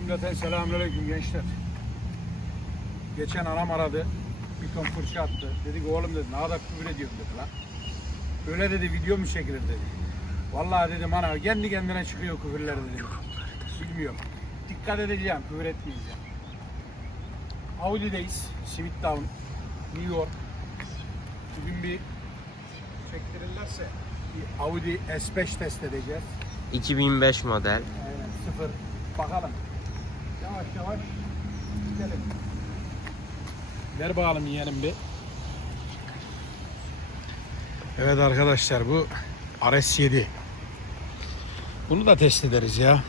Cümleten selamünaleyküm gençler. Geçen anam aradı. Bir ton fırça attı. Dedi ki oğlum dedi ne kadar küfür ediyorum dedi lan. Öyle dedi video mu çekilir dedi. Vallahi dedim ana kendi kendine çıkıyor küfürler dedi. Bilmiyorum. Dikkat edeceğim küfür etmeyeceğim. Audi'deyiz. Smithtown, New York. Bugün bir çektirirlerse bir Audi S5 test edeceğiz. 2005 model. Aynen sıfır. Bakalım. Yavaş yavaş gidelim. Ver bakalım yiyelim bir. Evet arkadaşlar bu RS7. Bunu da test ederiz ya.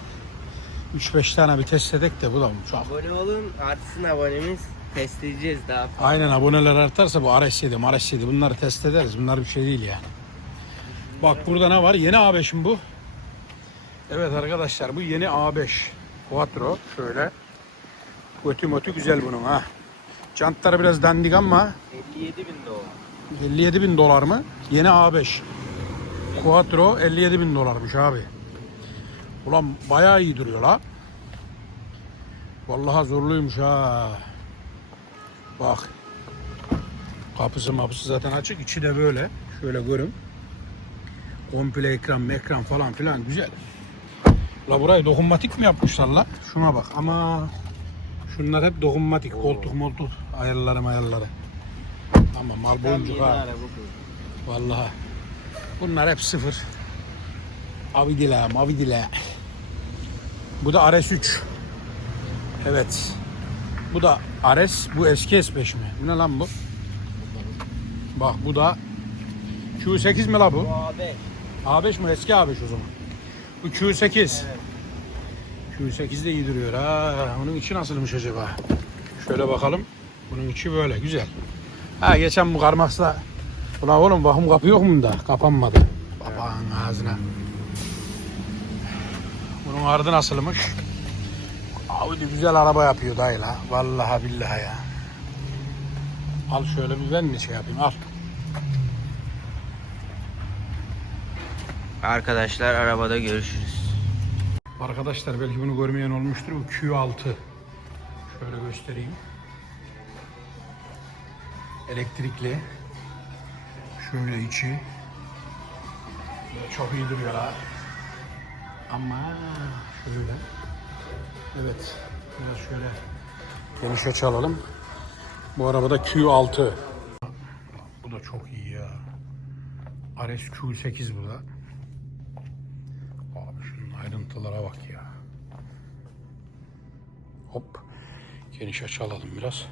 3-5 tane bir test edek de bu da çok. Abone olun, artsın abonemiz. Test edeceğiz daha fazla. Aynen aboneler artarsa bu RS7, RS7 bunları test ederiz. Bunlar bir şey değil yani. Bak burada ne var? Yeni A5'im bu. Evet arkadaşlar bu yeni A5 Quattro şöyle. Götü mötü güzel bunun ha. Jantları biraz dandik ama 57 bin dolar. 57 bin dolar mı? Yeni A5 Quattro 57 bin dolarmış abi. Ulan bayağı iyi duruyor la. Vallahi zorluymuş ha. Bak. Kapısı mapısı zaten açık. içi de böyle. Şöyle görün. Komple ekran ekran falan filan güzel. La burayı dokunmatik mi yapmışlar la? Şuna bak ama şunlar hep dokunmatik. Koltuk moltuk ayarları ayarları. Ama mal boncuk ha. Vallahi. Bunlar hep sıfır. Avidile, mavidile. Bu da RS3. Evet. Bu da RS, bu eski S5 mi? Bu ne lan bu? Bak bu da Q8 mi la bu? Bu A5. A5 mi? Eski A5 o zaman. Bu Q8. Q8 de iyi duruyor ha. Onun içi nasılmış acaba? Şöyle bakalım. Bunun içi böyle güzel. Ha geçen bu karmaksa Ulan oğlum bakım kapı yok mu da? Kapanmadı. Babanın ağzına. Bunun ardı nasılmış? Audi güzel araba yapıyor dayı la. Vallahi billahi ya. Al şöyle bir ben mi şey yapayım al. Arkadaşlar arabada görüşürüz. Arkadaşlar belki bunu görmeyen olmuştur. Bu Q6. Şöyle göstereyim. Elektrikli. Şöyle içi. Çok iyi duruyor ha. Ama şöyle. Evet. Biraz şöyle geniş açalım. Bu arabada Q6. Bu da çok iyi ya. RS Q8 bu da. Ayrıntılara bak ya. Hop. Geniş açalım biraz.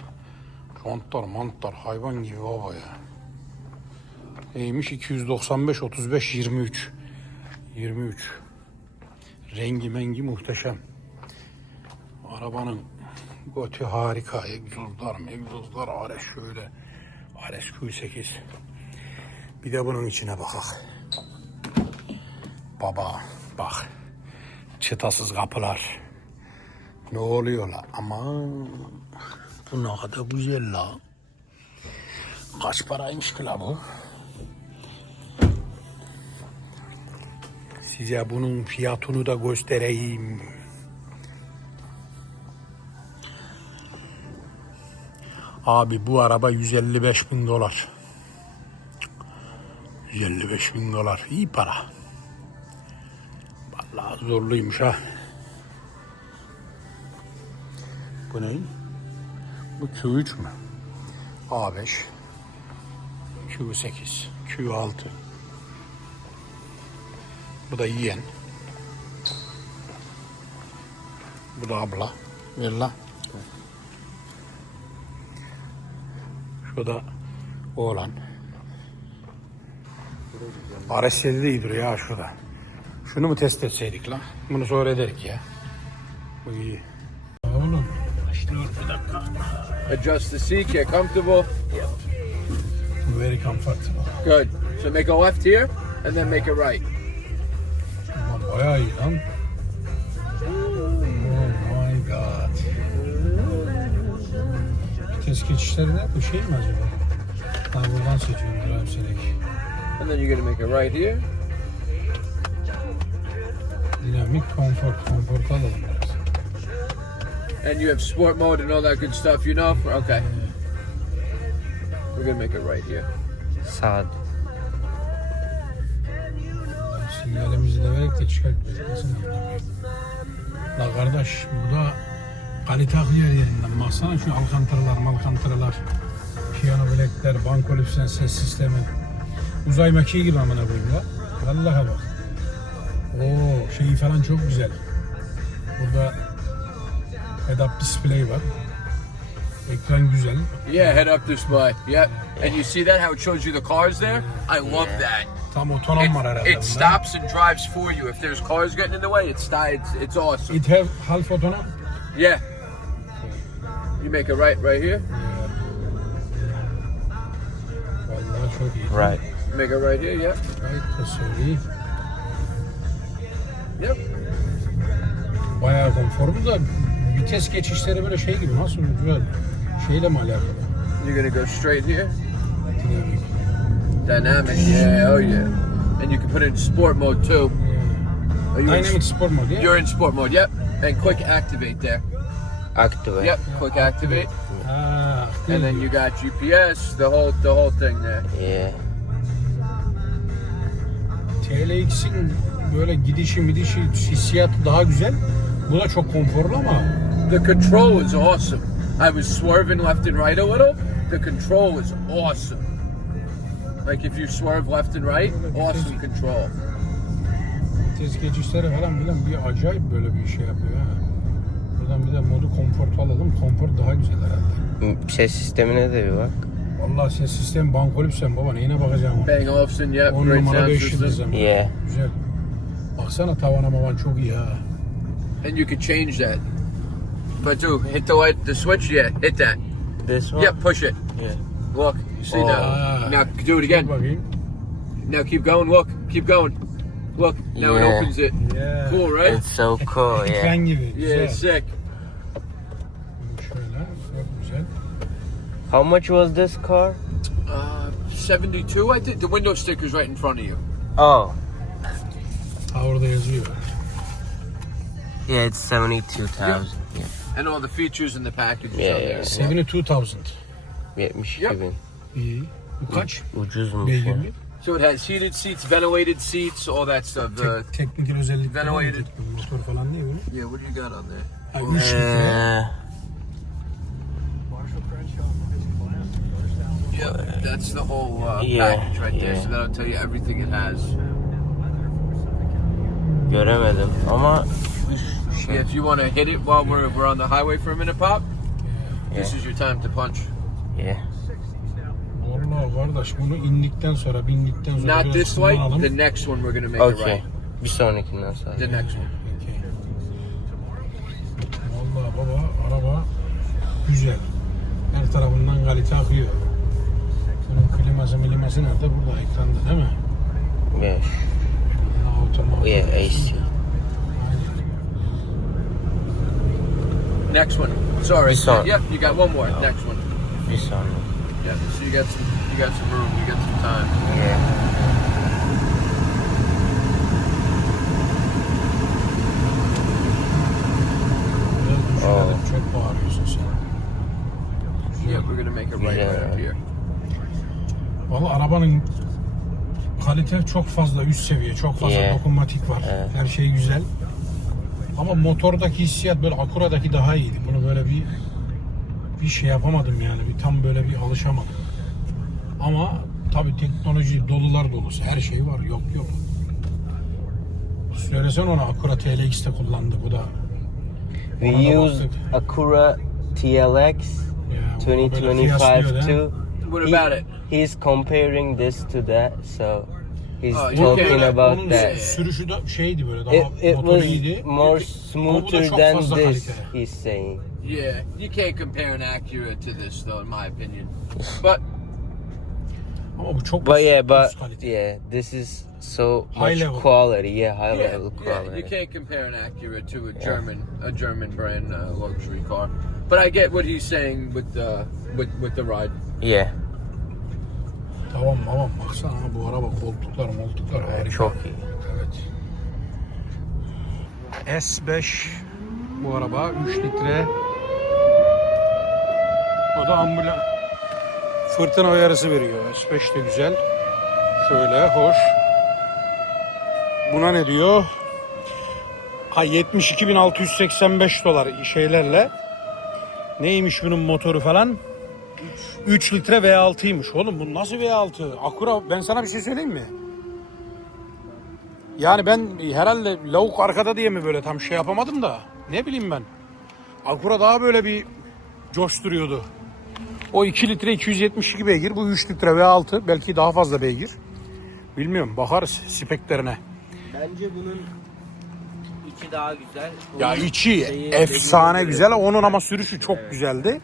Kontlar mantar hayvan gibi baba ya. Neymiş 295 35 23. 23. Rengi mengi muhteşem. Arabanın götü harika. Egzozlar egzozlar ares şöyle. Ares Q8. Bir de bunun içine bakak. Baba bak. Çıtasız kapılar. Ne oluyor la? Aman. Bu ne kadar güzel la. Kaç paraymış ki la bu? Size bunun fiyatını da göstereyim. Abi bu araba 155 bin dolar. 155 bin dolar. İyi para. Zorluymuş ha. Bu ne? Bu Q3 mü? A5 Q8 Q6 Bu da yiyen Bu da abla Ver Şu da oğlan RS7 de iyi duruyor ha şurada. Şunu mu test etseydik lan? Bunu sonra ederik ya. Bu iyi. Oğlum. Başlıyor bir dakika. Adjust the seat, get comfortable. Very comfortable. Good. So make a left here and then make a right. Ulan bayağı iyi lan. Oh my god. Vites geçişleri ne? Bu şey mi acaba? Ha buradan seçiyorum drive select. And then you're to make a right here. Dinamik konfor. Konfor alalım biraz. And you have sport mode and all that good stuff, you know? Okay. We're gonna make it right here. Sağ. Sinyalimizi de verip de çıkartmasın. La kardeş bu da kalite akıyor yerinden. Baksana şu alkantıralar malkantıralar. Piyano bilekler, banko lüfsen ses sistemi. Uzay mekiği gibi amına koyayım la. Vallahi bak. Oo şeyi falan çok güzel. Burada head-up display var. Ekran güzel. Yeah, head up display. Yep. And you see that? How it shows you the cars there? I love that. Tam otonom var It, herhalde. it bunda. stops and drives for you. If there's cars getting in the way, it sti- it's, it's awesome. It have half otonom. Yeah. You make a right right here. Vallahi çok iyi. Right. Make a right here. Yeah. Gayet tasarruf. Yep. Bayağı konforlu da vites geçişleri böyle şey gibi nasıl böyle şeyle mi alakalı? You're gonna go straight here. Dinamik. Dynamic. Yeah. Oh yeah. And you can put it in sport mode too. Are you in- Dynamic spor modu ya. You're in sport mode. Yep. And quick activate there. Activate. Yep. Quick activate. Ha, And then you got GPS. The whole the whole thing there. Yeah. TLX'in böyle gidişi midişi hissiyatı daha güzel. Bu da çok konforlu ama The control is awesome. I was swerving left and right a little. The control is awesome. Like if you swerve left and right, awesome control. vites geçişleri falan filan bir acayip böyle bir şey yapıyor ha. Buradan bir de modu konfortu alalım. Konfor daha güzel herhalde. Ses sistemine de bir bak. Vallahi ses sistemi bankolipsen baba neyine bakacağım ona. Bang Olufsen, yep, 10 great numara sound 5 yıldız system. ama. Yeah. Güzel. Baksana tavana mavan çok iyi ha. And you can change that. But do hit the light, the switch. Yeah, hit that. This one? Yep, push it. Yeah. Look, you see Oh. now. Now do it again. bakayım. Now keep going. Look, keep going. Look, now it Yeah. opens it. Yeah. Cool, right? It's so cool, yeah. Ekran gibi. Yeah, Güzel. sick. Şöyle çok güzel. How much was this car? Uh, 72, I think. The window sticker's right in front of you. Oh. Ha orada yazıyor. Yeah, it's 72,000. Yeah. And all the features in the package is Yeah, on yeah. there. as well. 72,000. 72 Yep. bin. İyi. Bu kaç? Ucuzmuş ya. Beygirli. So it has heated seats, ventilated seats, all that stuff. The, Tek, teknik özellikleri? Ventilated. Teknik Motor falan değil mi? yeah, what do you got on there? Ha, 3 litre. Ee, Yeah, that's the whole uh, Yeah, package right there. yeah. So that'll tell you everything it has. göremedim ama Yeah, if you want to hit it while we're, we're on the highway for a minute, Pop, this is your time to punch. yeah. Vallahi kardeş bunu indikten sonra bindikten sonra Not this way, kullanalım. the next one we're going to make it right. Okay. Bir sonrakinden sonra. The next one. Okey. Baba araba güzel. Her tarafından kalite akıyor. Bunun kliması miliması nerede? Burada ekranda değil mi? 5. Oh, yeah, AC. Aynen. Next one. Sorry. This one. Yep, you got one more. Next one. Bir sonraki. Yeah, so you got some, you got some room, you got some time. Yeah. Biraz düşürelim. Çok bağırıyorsun sen. Yeah, we're gonna make it right, Yeah. right up here. Valla arabanın kalite çok fazla üst seviye, çok fazla Yeah. dokunmatik var. Evet. Her şey güzel. Ama motordaki hissiyat böyle Acura'daki daha iyiydi. Bunu böyle bir bir şey yapamadım yani. Bir tam böyle bir alışamadım. Ama tabii teknoloji dolular dolusu. Her şey var. Yok yok. Söylesen ona Acura TLX'te kullandı bu da. We Ona da used baktık. Acura TLX Ya, onu böyle 2025 kıyaslıyor da. too. What He- about it? He's comparing this to that, so he's talking can't- about Onun that. sürüşü de şeydi böyle daha It, it motoru was iyiydi. more Ama bu da smoother çok than fazla this, kalite. he's saying. Yeah, you can't compare an Acura to this, though, in my opinion. But Ama bu çok But üst- yeah, but kalite. yeah, this is so High much level. quality. Yeah, high yeah, level yeah, quality. you can't compare an Acura to a German, a German brand uh, luxury car. But I get what he's saying with the with with the ride. Yeah, Tamam tamam baksana bu araba koltuklar moltuklar harika. çok iyi. Evet. S5 bu araba 3 litre O da ambulans. Fırtına uyarısı veriyor. S5 de güzel. Şöyle hoş. Buna ne diyor? Ha 72.685 dolar şeylerle. Neymiş bunun motoru falan? 3 litre V6'ymış. Oğlum bu nasıl V6? Acura ben sana bir şey söyleyeyim mi? Yani ben herhalde lavuk arkada diye mi böyle tam şey yapamadım da ne bileyim ben. Acura daha böyle bir coşturuyordu. O 2 litre 272 beygir, bu 3 litre V6 belki daha fazla beygir. Bilmiyorum bakarız speklerine. Bence bunun içi daha güzel. Ya Bunun içi şeyi efsane güzel. Onun ama sürüşü çok güzeldi.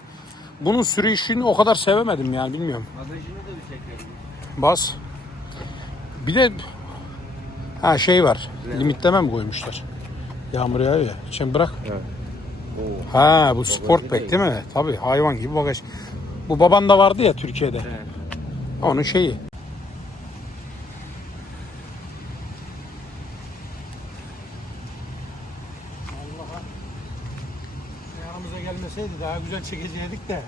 Bunun sürüşünü o kadar sevemedim yani bilmiyorum. Bagajını da çekelim. Bas. Bir de ha şey var. Limitleme mi koymuşlar? Yağmur yağıyor ya. Şimdi bırak. Ha bu Sportback değil mi? Tabii hayvan gibi bagaj. Bu baban da vardı ya Türkiye'de. Onun şeyi. Daha güzel çekecektik de.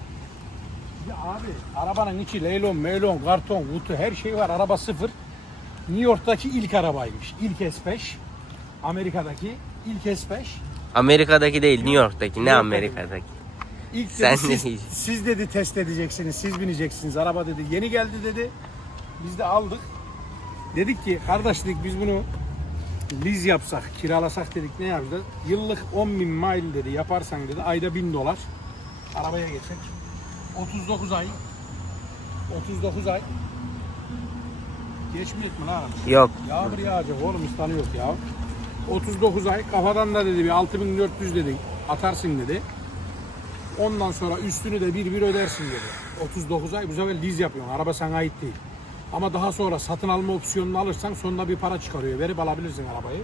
Ya abi arabanın içi leylon, meylon, karton, kutu her şey var. Araba sıfır. New York'taki ilk arabaymış. İlk S5. Amerika'daki ilk S5. Amerika'daki değil New York'taki. Ne York'taki. Amerika'daki? İlk dedi, Sen siz, siz dedi test edeceksiniz, siz bineceksiniz. Araba dedi yeni geldi dedi. Biz de aldık. Dedik ki kardeş dedik biz bunu liz yapsak, kiralasak dedik ne yapacağız? Yıllık 10 bin mile dedi yaparsan dedi ayda 1000 dolar. Arabaya geçecek. 39 ay. 39 ay. Geçmeyecek mi lan araba? Yok. Yağmur yağacak oğlum ıslanıyor ya. 39 ay kafadan da dedi bir 6400 dedi atarsın dedi. Ondan sonra üstünü de bir bir ödersin dedi. 39 ay bu sefer liz yapıyorsun. Araba sana ait değil. Ama daha sonra satın alma opsiyonunu alırsan sonunda bir para çıkarıyor. Verip alabilirsin arabayı.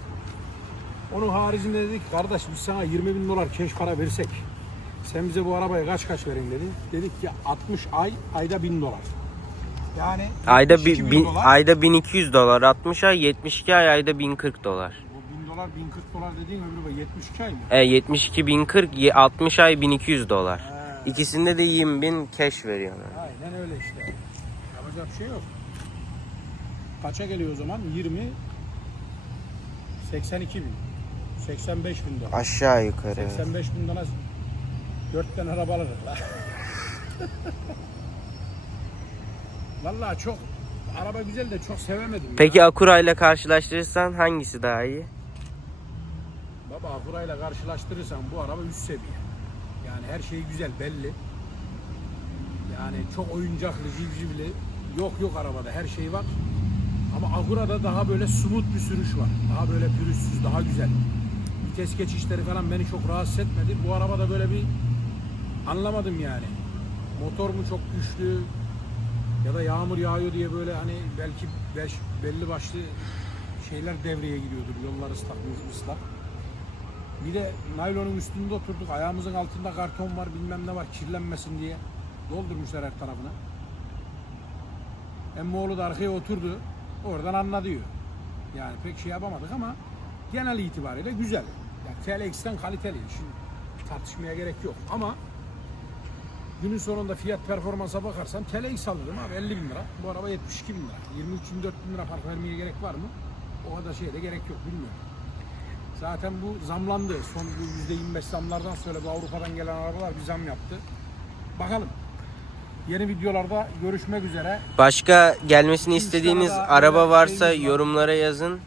Onun haricinde dedik kardeş biz sana 20 bin dolar keş para versek sen bize bu arabayı kaç kaç verin dedi. Dedik ki 60 ay ayda 1000 dolar. Yani Ayda 72 bi, bin dolar. ayda 1200 dolar. 60 ay 72 ay ayda 1040 dolar. Bu 1000 dolar 1040 dolar dediğin boyu 72 ay mı? E 72 1040 ye- 60 ay 1200 dolar. He. İkisinde de 20 bin cash veriyorlar. Aynen öyle işte. Yapacak bir şey yok. Kaça geliyor o zaman? 20 82 bin. 85 bin dolar. Aşağı yukarı. 85 bin dolar 4 tane araba alırız la. Vallahi çok araba güzel de çok sevemedim Peki ya. Acura ile karşılaştırırsan hangisi daha iyi? Baba burayla karşılaştırırsan bu araba üst seviye. Yani her şey güzel belli. Yani çok oyuncaklı, civcivli. Yok yok arabada her şey var. Ama Agura'da daha böyle smooth bir sürüş var. Daha böyle pürüzsüz, daha güzel. Vites geçişleri falan beni çok rahatsız etmedi. Bu arabada böyle bir anlamadım yani. Motor mu çok güçlü ya da yağmur yağıyor diye böyle hani belki beş- belli başlı şeyler devreye giriyordur. Yollar ıslak, ıslak. Bir de naylonun üstünde oturduk. Ayağımızın altında karton var, bilmem ne var kirlenmesin diye. Doldurmuşlar her tarafına. Emmoğlu da arkaya oturdu. Oradan anladıyor. Yani pek şey yapamadık ama genel itibariyle güzel. Yani TLX'ten kaliteli. Şimdi tartışmaya gerek yok ama günün sonunda fiyat performansa bakarsan TLX alırım abi 50 bin lira. Bu araba 72 bin lira. 23-24 bin lira fark vermeye gerek var mı? O kadar şeye de gerek yok bilmiyorum. Zaten bu zamlandı. Son bu %25 zamlardan sonra bu Avrupa'dan gelen arabalar bir zam yaptı. Bakalım. Yeni videolarda görüşmek üzere. Başka gelmesini istediğiniz araba varsa yorumlara yazın.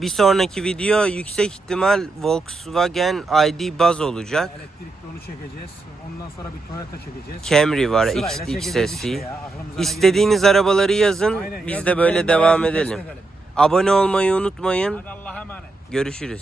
Bir sonraki video yüksek ihtimal Volkswagen ID Buzz olacak. Elektrikli onu çekeceğiz. Ondan sonra bir Toyota çekeceğiz. Camry var X, işte XS'i. ya, ne İstediğiniz arabaları yazın. Aynen, Biz yazın, de böyle devam edelim. edelim. Abone olmayı unutmayın. Görüşürüz.